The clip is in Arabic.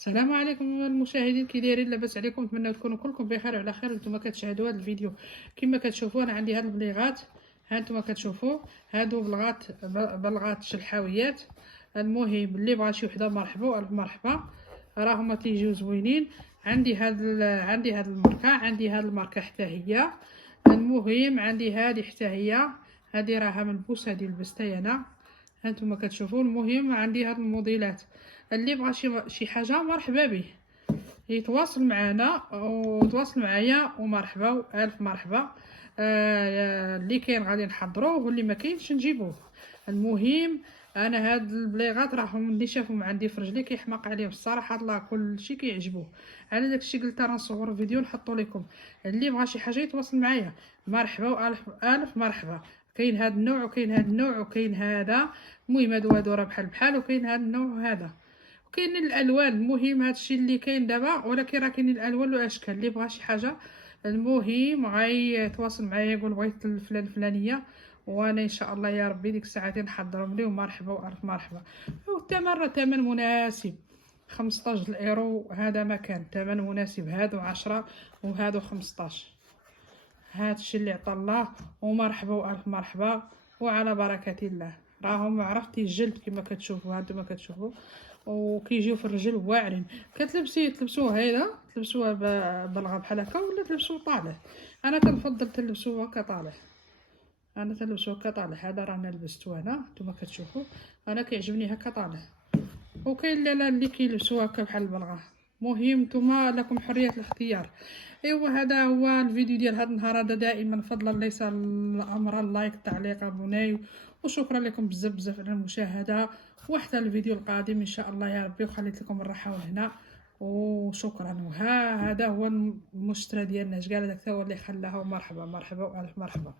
السلام عليكم المشاهدين، كي دايرين؟ لاباس عليكم؟ نتمنى تكونوا كلكم بخير وعلى خير. نتوما كتشاهدوا هذا الفيديو كما كتشوفوا، انا عندي هاد البليغات. ها نتوما كتشوفوا هادو بلغات شلحاويات. المهم اللي بغى شي وحده مرحبا والف مرحبا، راهما تيجيو زوينين. عندي هاد الماركه، عندي هاد الماركه حتى هي. المهم عندي هذه حتى هي، هذه راها ملبوسه، هذه لبستها انا. هانتوما كتشوفوا. المهم عندي هاد الموديلات، اللي بغى شي حاجه مرحبا به يتواصل معنا وتواصل معايا، ومرحبا والف مرحبا. اللي كاين غادي نحضروه واللي ما كاينش نجيبوه. المهم انا هاد البليغات راهم اللي شافهم عندي في رجلي كيحماق عليهم الصراحه، الله كلشي كيعجبوه. على داكشي قلت انا نصور فيديو نحطو لكم. اللي بغى شي حاجه يتواصل معايا، مرحبا والف الف مرحبا. كاين هاد النوع وكاين هاد النوع وكاين هذا. المهم هادو راه بحال بحال، وكاين هاد النوع هذا، وكاينين الالوان. المهم هادشي اللي كاين دابا، ولكن راه كاينين الالوان والاشكال. اللي بغى شي حاجه المهم غيتواصل معايا، يقول بغيت الفلان الفلانيه، وانا ان شاء الله يا ربي ديك الساعتين نحضرهم ليه. مرحبا والف مرحبا. والثمن راه ثمن مناسب، 15 الايرو هذا ما كان ثمن مناسب. هادو 10 وهادو 15. هادشي اللي عطا الله، ومرحبا والف مرحبا وعلى بركه الله. راهم عرفتي الجلد كما كتشوفوا، هانتوما كتشوفوا، وكيجيو في الرجل واعرين. تلبسوه هيدا، تلبسوها بلغه بحال هكا، ولا تلبسوه طالع. انا تنفضل تلبسوه هكا طالع، انا تلبسوه هكا طالع. هذا رانا لبستو انا، نتوما كتشوفوا انا كيعجبني هكا طالع. وكاين لا اللي كيلبسوها هكا بحال البلغه. مهم نتوما لكم حريه الاختيار. ايوا هذا هو الفيديو ديال هذا النهار. هذا دائما فضلا ليس الامر، اللايك، التعليق، ابوناي. وشكرا لكم بزاف بزاف على المشاهده، وحتى الفيديو القادم ان شاء الله يا ربي. وخليت لكم الراحه والهنا، وشكرا. هذا هو المشترى ديالنا، اش قال هذاك هو اللي خلاها. مرحبا مرحبا والف مرحبا.